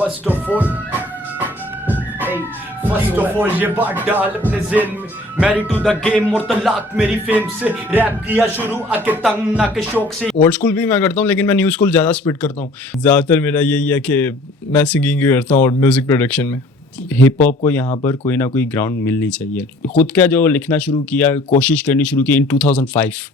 First of all ये बात डाल अपने ज़हन में, मैरी टू द गेम और तलाक मेरी फेम से, रैप किया शुरू आके तंग ना के शौक से। ओल्ड स्कूल भी मैं करता हूँ लेकिन मैं न्यू स्कूल ज़्यादा स्पिट करता हूँ। ज़्यादातर मेरा यही है कि मैं सिंगिंग करता हूँ और म्यूज़िक प्रोडक्शन में। हिप हॉप को यहाँ पर कोई ना कोई ग्राउंड मिलनी चाहिए। खुद का जो लिखना शुरू किया, कोशिश करनी शुरू की इन 2005।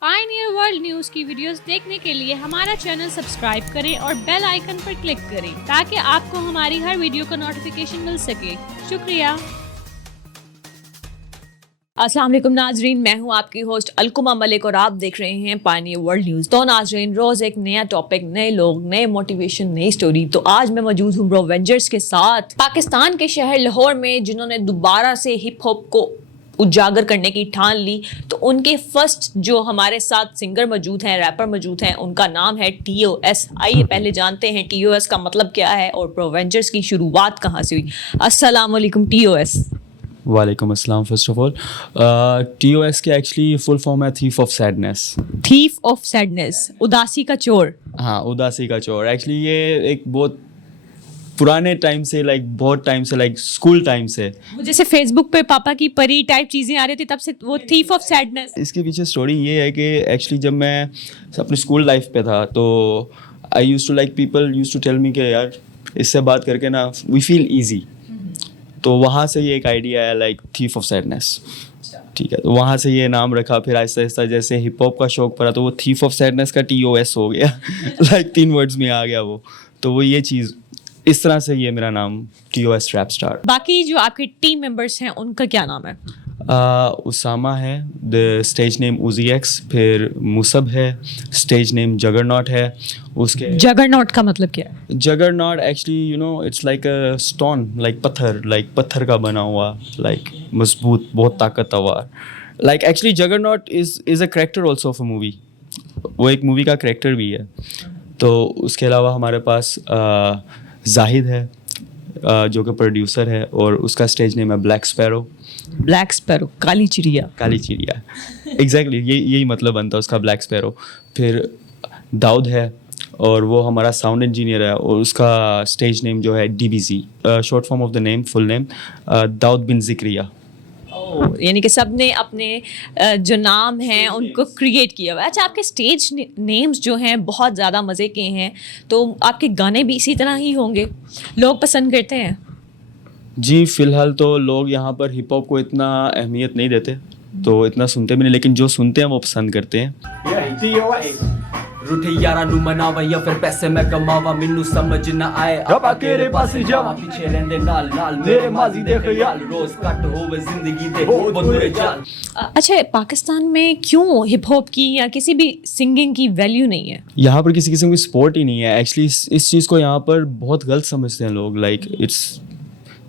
पायनियर वर्ल्ड न्यूज की वीडियोस देखने के लिए हमारा चैनल सब्सक्राइब करें और बेल आइकन पर क्लिक करें ताकि आपको हमारी हर वीडियो का नोटिफिकेशन मिल सके। शुक्रिया। अस्सलाम वालेकुम नाजरीन, मैं हूं आपकी होस्ट अलकुमा मलिक और आप देख रहे हैं पायनियर वर्ल्ड न्यूज़। तो नाजरीन, रोज़ एक नया टॉपिक, नए लोग, नए मोटिवेशन, नई स्टोरी। तो आज मैं मौजूद हूं ब्रोवेंजर्स के साथ, पाकिस्तान के शहर लाहौर में, जिन्होंने दोबारा से हिप हॉप को उजागर करने की ठान ली। तो उनके फर्स्ट जो हमारे साथ सिंगर मौजूद हैं, रैपर मौजूद हैं, उनका नाम है TOS। आइए पहले जानते हैं TOS का मतलब क्या है और ब्रोवेंजर्स की शुरुआत कहाँ से हुई। अस्सलाम वालेकुम TOS। वालेकुम अस्सलाम। फर्स्ट ऑफ ऑल TOS के एक्चुअली फुल फॉर्म है thief of sadness. Thief of sadness, उदासी का चोर। हाँ, उदासी का चोर। एक्चुअली ये एक बहुत पुराने टाइम से, बहुत टाइम से, स्कूल टाइम से, जैसे फेसबुक पे पापा की परी टाइप चीजें आ रही थी, तब से वो थीफ ऑफ सैडनेस। इसके पीछे स्टोरी ये है कि एक्चुअली जब मैं अपने स्कूल लाइफ पे था तो I use to people use to tell me कि यार इससे बात करके ना वी फील ईजी। तो वहाँ से ये एक आइडिया है थीफ ऑफ सैडनेस। ठीक है, तो वहाँ से ये नाम रखा। फिर आहिस्ता आहिस्ता जैसे हिप हॉप का शौक पड़ा तो वो थीफ ऑफ सैडनेस का TOS हो गया। 3 वर्ड्स में आ गया वो। तो वो ये चीज़, इस तरह से ये मेरा नाम TOS रैप स्टार। बाकी जो आपके टीम मेंबर्स हैं उनका क्या नाम है? उसामा है, द स्टेज नेम UZX। फिर मुसब है, स्टेज नेम जगरनॉट है। उसके जगरनॉट का मतलब क्या है? Juggernaut actually it's like a stone, पत्थर का बना हुआ, मजबूत, बहुत ताकतवर। Actually juggernaut is a character also of a movie. वो एक मूवी का कैरेक्टर भी है। तो उसके अलावा हमारे पास जाहिद है जो कि प्रोड्यूसर है और उसका स्टेज नेम है ब्लैक स्पैरो। ब्लैक स्पैरो, काली चिड़िया। काली चिड़िया, एग्जैक्टली यही मतलब बनता है उसका, ब्लैक स्पैरो। फिर दाऊद है और वो हमारा साउंड इंजीनियर है और उसका स्टेज नेम जो है DBZ, short form of the name, full name Dawood bin Zikriya. यानी कि सब ने अपने जो नाम हैं उनको क्रिएट किया हुआ है। अच्छा, आपके स्टेज नेम्स जो हैं बहुत ज़्यादा मज़े के हैं, तो आपके गाने भी इसी तरह ही होंगे, लोग पसंद करते हैं? जी, फ़िलहाल तो लोग यहाँ पर हिप हॉप को इतना अहमियत नहीं देते, तो इतना सुनते भी नहीं, लेकिन जो सुनते हैं वो पसंद करते हैं। रूठे यारा नू मनावा या फिर पैसे मैं कमावा, मैनू समझ ना आए रबा केरे पास जावा, पीछे रहंदे नाल नाल मेरे माजी दे ख्याल, रोज कट होवे जिंदगी दे बहुत बुरे चाल। अच्छा, पाकिस्तान में क्यों हिप हॉप की या किसी भी सिंगिंग की वैल्यू नहीं है? यहाँ पर किसी किस्म की स्पोर्ट ही नहीं है। एक्चुअली इस चीज़ को यहाँ पर बहुत गलत समझते हैं लोग। इट्स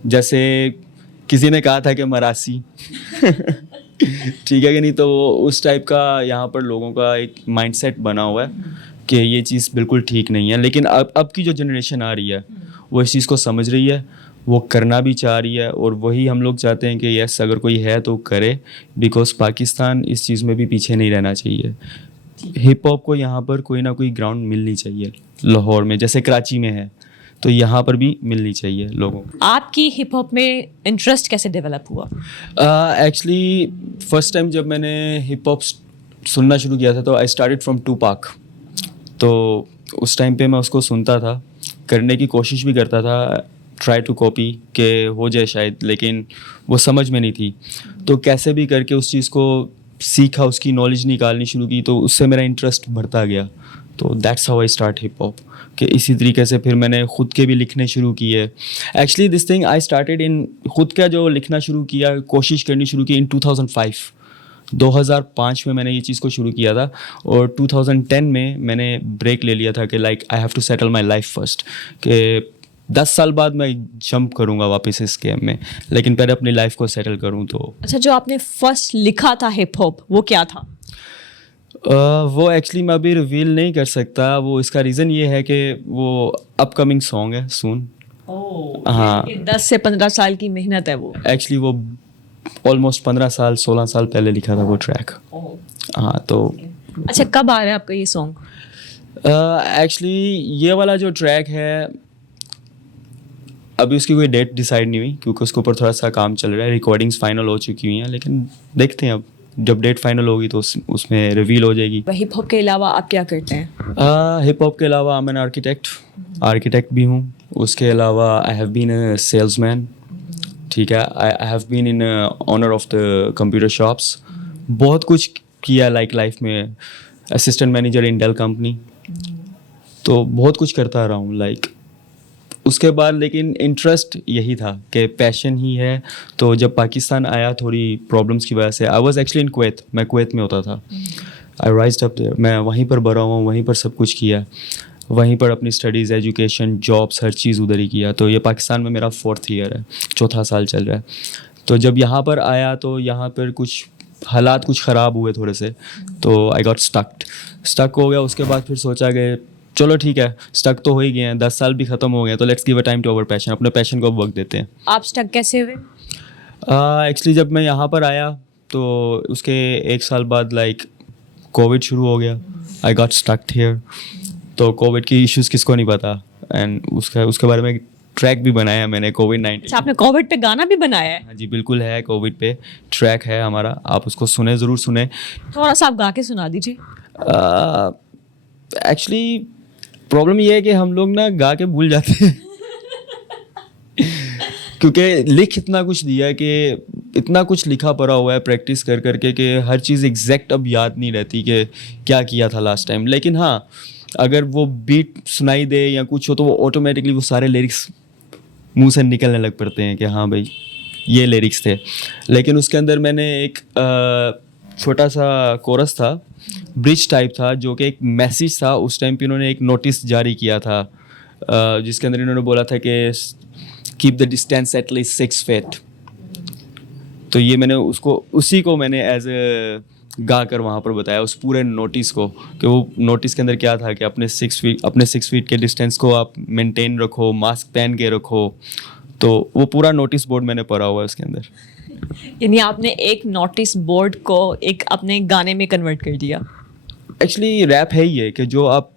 जैसे किसी ने कहा था कि मरासी ठीक है कि नहीं, तो उस टाइप का यहाँ पर लोगों का एक माइंडसेट बना हुआ है कि ये चीज़ बिल्कुल ठीक नहीं है। लेकिन अब की जो जनरेशन आ रही है वो इस चीज़ को समझ रही है, वो करना भी चाह रही है और वही हम लोग चाहते हैं कि यस, अगर कोई है तो करे, बिकॉज पाकिस्तान इस चीज़ में भी पीछे नहीं रहना चाहिए। हिप हॉप को यहाँ पर कोई ना कोई ग्राउंड मिलनी चाहिए। लाहौर में जैसे कराची में है, तो यहाँ पर भी मिलनी चाहिए लोगों को। आपकी हिप हॉप में इंटरेस्ट कैसे डेवलप हुआ? एक्चुअली फर्स्ट टाइम जब मैंने हिप हॉप सुनना शुरू किया था तो आई स्टार्टेड फ्रॉम टूपाक। तो उस टाइम पे मैं उसको सुनता था, करने की कोशिश भी करता था, ट्राई टू कॉपी के हो जाए शायद, लेकिन वो समझ में नहीं थी। तो कैसे भी करके उस चीज़ को सीखा, उसकी नॉलेज निकालनी शुरू की, तो उससे मेरा इंटरेस्ट बढ़ता गया। तो that's how I start hip hop. कि इसी तरीके से फिर मैंने ख़ुद के भी लिखने शुरू किए। Actually this thing I started in, ख़ुद का जो लिखना शुरू किया, कोशिश करनी शुरू की इन 2005 में मैंने ये चीज़ को शुरू किया था। और 2010 में मैंने ब्रेक ले लिया था कि I have to settle my life first, कि 10 साल बाद मैं जंप करूँगा वापस इस गेम में, लेकिन पहले अपनी लाइफ को सेटल करूँ। तो अच्छा, जो आपने फर्स्ट लिखा था हिप हॉप, वो क्या था? वो एक्चुअली मैं अभी रिवील नहीं कर सकता। वो इसका रीज़न ये है कि वो अपकमिंग सॉन्ग है सून। हाँ, 10 से 15 साल की मेहनत है वो। एक्चुअली वो ऑलमोस्ट 15 साल 16 साल पहले लिखा था वो ट्रैक। हाँ तो अच्छा, कब आ रहा है आपका ये सॉन्ग? एक्चुअली ये वाला जो ट्रैक है अभी उसकी कोई डेट डिसाइड नहीं हुई क्योंकि उसके ऊपर थोड़ा सा काम चल रहा है, रिकॉर्डिंग्स फाइनल हो चुकी हुई हैं, लेकिन देखते हैं अब जब डेट फाइनल होगी तो उसमें रिवील हो जाएगी। हिप हॉप के अलावा आप क्या करते हैं? हिप हॉप के अलावा आई एम एन आर्किटेक्ट भी हूँ। उसके अलावा I have been a salesman, ठीक है, I have been in owner of the computer shops, बहुत कुछ किया लाइफ में, assistant manager in Dell company, तो बहुत कुछ करता रहा हूँ उसके बाद। लेकिन इंटरेस्ट यही था कि पैशन ही है। तो जब पाकिस्तान आया थोड़ी प्रॉब्लम्स की वजह से, I was actually in Kuwait, मैं कुवैत में होता था, आई राइज्ड अप देयर, मैं वहीं पर बड़ा हुआ, वहीं पर सब कुछ किया, वहीं पर अपनी स्टडीज़, एजुकेशन, जॉब्स, हर चीज़ उधर ही किया। तो ये पाकिस्तान में मेरा 4th ईयर है, 4था साल चल रहा है। तो जब यहाँ पर आया तो यहाँ पर कुछ हालात कुछ ख़राब हुए थोड़े से, तो आई गॉट स्टक हो गया। उसके बाद फिर सोचा कि चलो ठीक है, स्टक तो हो ही गए हैं, 10 साल भी ख़त्म हो गए, तो let's give a time to our passion, अपने पैशन को अब वक्त देते हैं। आप स्टक कैसे हुए? एक्चुअली जब मैं यहाँ पर आया तो उसके 1 साल बाद कोविड शुरू हो गया, आई गॉट स्टक हियर। तो कोविड की इश्यूज़ किसको नहीं पता, एंड उसके बारे में ट्रैक भी बनाया मैंने, कोविड-19। अच्छा, आपने कोविड पे गाना भी बनाया है? हाँ जी बिल्कुल है, कोविड पे ट्रैक है हमारा, आप उसको ज़रूर सुने। थोड़ा सा आप गा के सुना दीजिए। एक्चुअली प्रॉब्लम ये है कि हम लोग ना गा के भूल जाते हैं क्योंकि लिख इतना कुछ दिया है कि इतना कुछ लिखा पड़ा हुआ है प्रैक्टिस कर करके कि हर चीज़ एग्जैक्ट अब याद नहीं रहती कि क्या किया था लास्ट टाइम। लेकिन हाँ, अगर वो बीट सुनाई दे या कुछ हो तो वो ऑटोमेटिकली वो सारे लिरिक्स मुंह से निकलने लग पड़ते हैं कि हाँ भाई ये लिरिक्स थे। लेकिन उसके अंदर मैंने एक छोटा सा कोरस था, ब्रिज टाइप था, जो कि एक मैसेज था। उस टाइम पे इन्होंने एक नोटिस जारी किया था जिसके अंदर इन्होंने बोला था कि keep the distance at least 6 feet. तो ये मैंने उसी को मैंने एज ए गा कर वहाँ पर बताया, उस पूरे नोटिस को, कि वो नोटिस के अंदर क्या था कि अपने 6 फीट के डिस्टेंस को आप मेंटेन रखो, मास्क पहन के रखो। तो वो पूरा नोटिस बोर्ड मैंने पढ़ा हुआ है उसके अंदर। यानी आपने एक नोटिस बोर्ड को एक अपने गाने में कन्वर्ट कर दिया। एक्चुअली रैप है ही है कि जो आप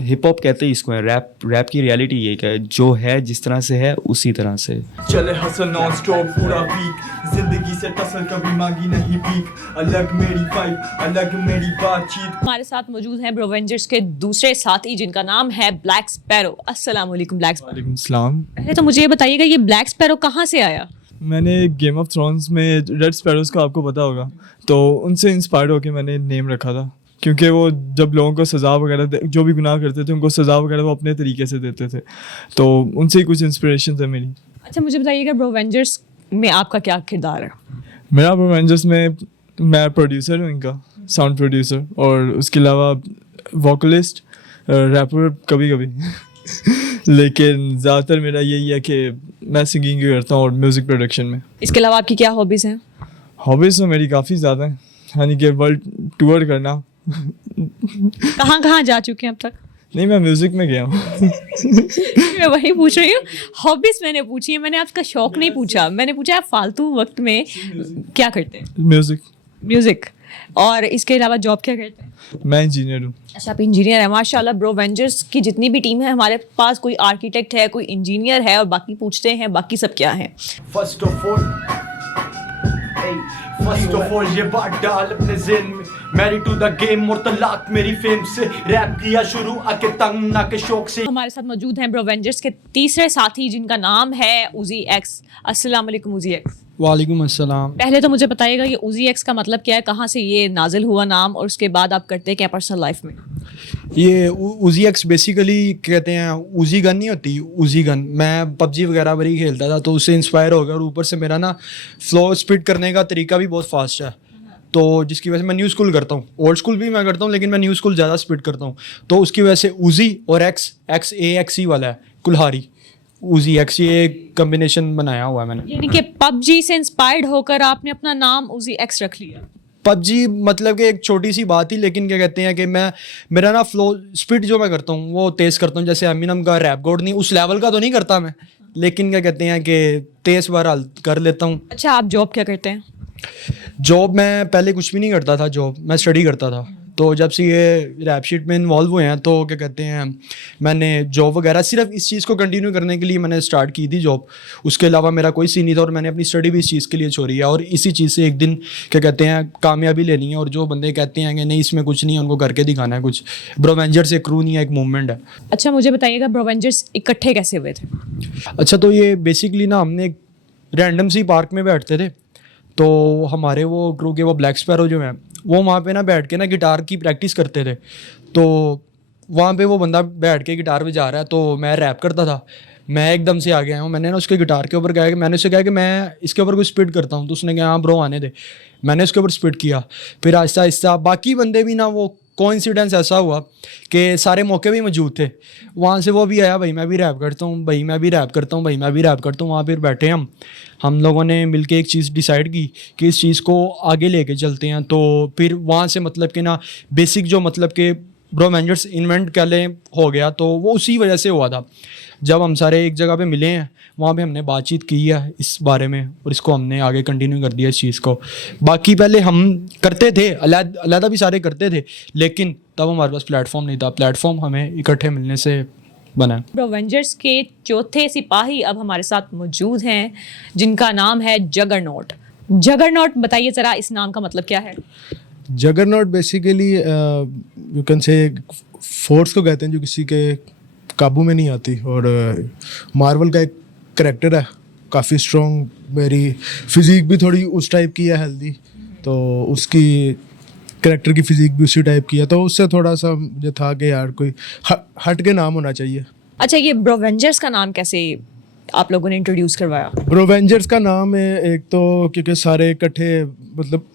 हिप हॉप कहते हैं इसको है, रैप की रियलिटी ये है कि जो है जिस तरह से है उसी तरह से चले हसल नॉन स्टॉप पूरा वीक, जिंदगी से टसल कभी मांगी नहीं भीख, अलग मेरी वाइब, अलग मेरी बातचीत। हमारे साथ मौजूद हैं ब्रोवेंजर्स के दूसरे साथी जिनका नाम है ब्लैक स्पैरो। अस्सलाम वालेकुम ब्लैक स्पैरो। वालेकुम सलाम। पहले तो मुझे ये बताइएगा, ये ब्लैक स्पैरो कहाँ से आया? मैंने गेम ऑफ थ्रोन्स में रेड स्पैरोज का आपको पता होगा, तो उनसे इंस्पायर्ड होकर मैंने नेम रखा था, क्योंकि वो जब लोगों को सज़ा वगैरह, जो भी गुनाह करते थे उनको सज़ा वगैरह वो अपने तरीके से देते थे, तो उनसे ही कुछ इंस्पिरेशन है मेरी। अच्छा, मुझे बताइएगा ब्रोवेंजर्स में आपका क्या किरदार है? मेरा ब्रोवेंजर्स में मैं प्रोड्यूसर हूँ, इनका साउंड प्रोड्यूसर, और उसके अलावा वोकलिस्ट, रैपर कभी कभी लेकिन ज़्यादातर मेरा यही है कि मैं सिंगिंग करता हूँ और म्यूज़िक प्रोडक्शन में। इसके अलावा आपकी क्या हॉबीज़ हैं? हॉबीज़ तो मेरी काफ़ी ज़्यादा हैं, यानी कि वर्ल्ड टूर करना। कहाँ कहाँ जा चुके हैं अब तक? नहीं, मैं म्यूज़िक में गया हूँ। मैं वही पूछ रही हूँ, हॉबीज़ मैंने पूछी है, मैंने आपका शौक नहीं पूछा। मैंने पूछा आप फालतू वक्त में क्या करते हैं? म्यूज़िक। और इसके अलावा जॉब क्या करते हैं? मैं इंजीनियर हूँ। अच्छा, आप इंजीनियर हैं, माशाल्लाह। ब्रोवेंजर्स की जितनी भी टीम है, हमारे पास कोई आर्किटेक्ट है, कोई इंजीनियर है, और बाकी पूछते हैं बाकी सब क्या है। फर्स्ट ऑफ ऑल ये बात डाल अपने ज़हन में, मैरिड टू द गेम और तलाक मेरी फेम से, रैप किया शुरू आके तंग ना के शौक से। हमारे साथ मौजूद हैं ब्रोवेंजर्स के तीसरे साथी जिनका नाम है उजी एक्स। अस्सलाम वालेकुम उजी एक्स। वालेकुम अस्सलाम। पहले तो मुझे बताइएगा ये उजी एक्स का मतलब क्या है, कहाँ से ये नाजिल हुआ नाम, और उसके बाद आप करते हैं क्या पर्सनल लाइफ में? ये उजी एक्स बेसिकली कहते हैं, उजी गन नहीं होती, उजी गन। मैं पबजी वगैरह बड़ी खेलता था तो उससे इंस्पायर हो गया, और ऊपर से मेरा ना फ्लो स्पीड करने का तरीका भी बहुत फास्ट है, तो जिसकी वजह से मैं न्यू स्कूल करता हूँ, ओल्ड स्कूल भी मैं करता हूँ, लेकिन मैं न्यू स्कूल ज़्यादा स्पीड करता हूँ, तो उसकी वजह से उजी और एक्स AXE वाला है, कुल्हारी उजी एक्स, ये कम्बिनेशन बनाया हुआ है मैंने। यानी कि पबजी से इंस्पायर्ड होकर आपने अपना नाम उजी एक्स रख लिया? पबजी मतलब कि एक छोटी सी बात ही, लेकिन क्या कहते हैं कि मेरा ना फ्लो स्पीड जो मैं करता हूँ वो तेज़ करता हूँ, जैसे एमिनम का रैप गॉड नहीं, उस लेवल का तो नहीं करता मैं, लेकिन क्या कहते हैं कि तेज़ बहरहाल कर लेता हूँ। अच्छा, आप जॉब क्या करते हैं? जॉब मैं पहले कुछ भी नहीं करता था, जॉब मैं स्टडी करता था। तो जब से ये रैप शीट में इन्वॉल्व हुए हैं तो क्या कहते हैं, मैंने जॉब वगैरह सिर्फ इस चीज़ को कंटिन्यू करने के लिए मैंने स्टार्ट की थी जॉब। उसके अलावा मेरा कोई सीन नहीं था और मैंने अपनी स्टडी भी इस चीज़ के लिए छोड़ी है और इसी चीज़ से एक दिन क्या कहते हैं कामयाबी लेनी है। और जो बंदे कहते हैं कि नहीं इसमें कुछ नहीं है, उनको करके दिखाना है कुछ। ब्रोवेंजर्स एक क्रू नहीं है, एक मूवमेंट है। अच्छा मुझे बताइएगा ब्रोवेंजर्स इकट्ठे कैसे हुए थे? अच्छा तो ये बेसिकली ना हमने एक रैंडम सी पार्क में बैठते थे, तो हमारे वो क्रू के वो ब्लैक स्पैरो जो हैं वो वहाँ पे ना बैठ के ना गिटार की प्रैक्टिस करते थे। तो वहाँ पे वो बंदा बैठ के गिटार बजा रहा है, तो मैं रैप करता था। मैं एकदम से आ गया हूँ, मैंने ना उसके गिटार के ऊपर कहा कि मैंने उससे कहा कि मैं इसके ऊपर कुछ स्पिट करता हूँ। तो उसने कहा हाँ ब्रो आने दे। मैंने उसके ऊपर स्पिट किया। फिर आहिस्ता आहिस्ता बाकी बंदे भी ना, वो कोइंसिडेंस ऐसा हुआ कि सारे मौके भी मौजूद थे। वहाँ से वो भी आया, भाई मैं भी रैप करता हूँ, भाई मैं भी रैप करता हूँ, भाई मैं भी रैप करता हूँ। वहाँ पर बैठे हम लोगों ने मिलके एक चीज़ डिसाइड की कि इस चीज़ को आगे लेके चलते हैं। तो फिर वहाँ से मतलब कि ना बेसिक जो मतलब कि ब्रोवेंजर्स इन्वेंट कर ले हो गया, तो वो उसी वजह से हुआ था। जब हम सारे एक जगह पे मिले हैं वहाँ पे हमने बातचीत की है इस बारे में और इसको हमने आगे कंटिन्यू कर दिया इस चीज़ को। बाकी पहले हम करते थे अलग भी सारे करते थे, लेकिन तब हमारे पास प्लेटफॉर्म नहीं था। प्लेटफॉर्म हमें इकट्ठे मिलने से बना। ब्रोवेंजर्स के चौथे सिपाही अब हमारे साथ मौजूद हैं जिनका नाम है जगरनॉट। जगरनॉट बताइए ज़रा इस नाम का मतलब क्या है? Juggernaut basically you can say force को कहते हैं जो किसी के काबू में नहीं आती। और मार्वल का एक करैक्टर है काफ़ी स्ट्रॉन्ग। मेरी फिज़िक भी थोड़ी उस टाइप की है, हेल्दी, तो उसकी करैक्टर की फिज़िक भी उसी टाइप की है। तो उससे थोड़ा सा मुझे था कि यार कोई हट के नाम होना चाहिए। अच्छा ये ब्रोवेंजर्स का नाम कैसे आप लोगों ने इंट्रोड्यूस करवाया? ब्रोवेंजर्स का नाम है एक तो क्योंकि सारे इकट्ठे मतलब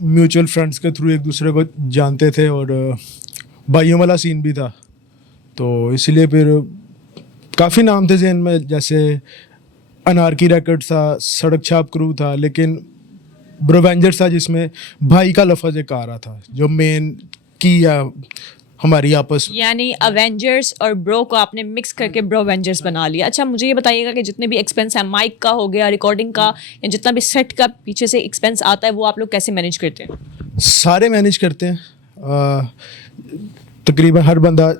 म्यूचुअल फ्रेंड्स के थ्रू एक दूसरे को जानते थे और भाइयों वाला सीन भी था, तो इसलिए फिर काफ़ी नाम थे ज़हन में, जैसे अनारकी रैकेट था, सड़क छाप क्रू था, लेकिन ब्रोवेंजर्स था जिसमें भाई का लफ्ज़ एक आ रहा था जो मेन की या हमारी आपस। यानी अवेंजर्स और ब्रो को आपने मिक्स करके ब्रोवेंजर्स बना लिया। अच्छा मुझे ये बताइएगा कि जितने भी एक्सपेंस है, माइक का हो गया, रिकॉर्डिंग का, या जितना भी सेट का पीछे से एक्सपेंस आता है, वो आप लोग कैसे मैनेज करते हैं? सारे मैनेज करते हैं। तकरीबन हर बंदा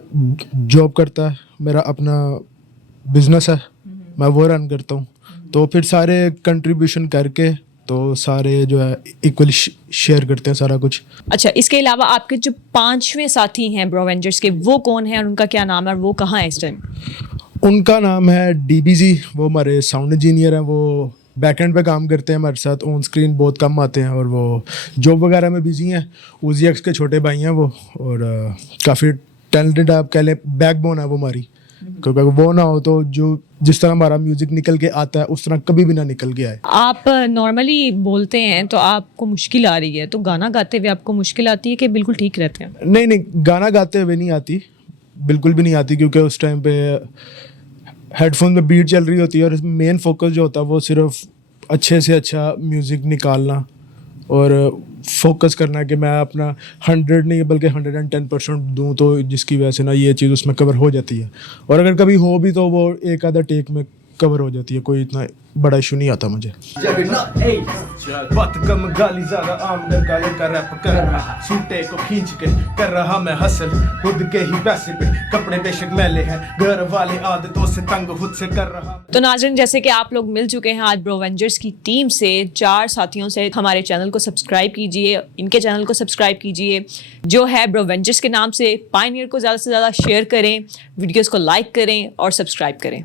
जॉब करता है, मेरा अपना बिजनेस है, मैं वो रन करता हूँ, तो फिर सारे कंट्रीब्यूशन करके तो सारे जो है इक्वली शेयर करते हैं सारा कुछ। अच्छा इसके अलावा आपके जो 5वें साथी हैं ब्रोवेंजर्स के, वो कौन है और उनका क्या नाम है और वो कहाँ है इस टाइम? उनका नाम है DBG, वो हमारे साउंड इंजीनियर हैं। वो बैकएंड पे काम करते हैं हमारे साथ, ऑन स्क्रीन बहुत कम आते हैं और वो जॉब वगैरह में बिजी हैं। उजी एक्स के छोटे भाई हैं वो, और काफ़ी टैलेंटेड आप कह लें, बैकबोन है वो हमारी, क्योंकि वो ना हो तो जो जिस तरह हमारा म्यूजिक निकल के आता है उस तरह कभी भी ना निकल के आए। आप नॉर्मली बोलते हैं तो आपको मुश्किल आ रही है, तो गाना गाते हुए आपको मुश्किल आती है कि बिल्कुल ठीक रहते हैं? नहीं, गाना गाते हुए नहीं आती, बिल्कुल भी नहीं आती, क्योंकि उस टाइम पे हेडफोन में बीट चल रही होती है और मेन फोकस जो होता है वो सिर्फ अच्छे से अच्छा म्यूज़िक निकालना और फोकस करना कि मैं अपना 100 नहीं बल्कि 110% दूँ, तो जिसकी वजह से ना ये चीज़ उसमें कवर हो जाती है। और अगर कभी हो भी तो वो एक आधा टेक में कवर हो जाती है, कोई इतना बड़ा इशू नहीं आता मुझे। बात कम गाली ज़्यादा, आमदन का लड़का रैप कर रहा, सूटे को खींच के कर रहा मैं हसल, खुद के ही पैसे पे कपड़े बेशक मैले हैं, घर वाले आदतों से तंग खुद से कर रहा। तो नाज़रीन जैसे कि आप लोग मिल चुके हैं आज ब्रोवेंजर्स की टीम से, 4 साथियों से, हमारे चैनल को सब्सक्राइब कीजिए, इनके चैनल को सब्सक्राइब कीजिए जो है ब्रोवेंजर्स के नाम से। पायनियर को ज़्यादा से ज़्यादा शेयर करें, वीडियोज़ को लाइक करें और सब्सक्राइब करें।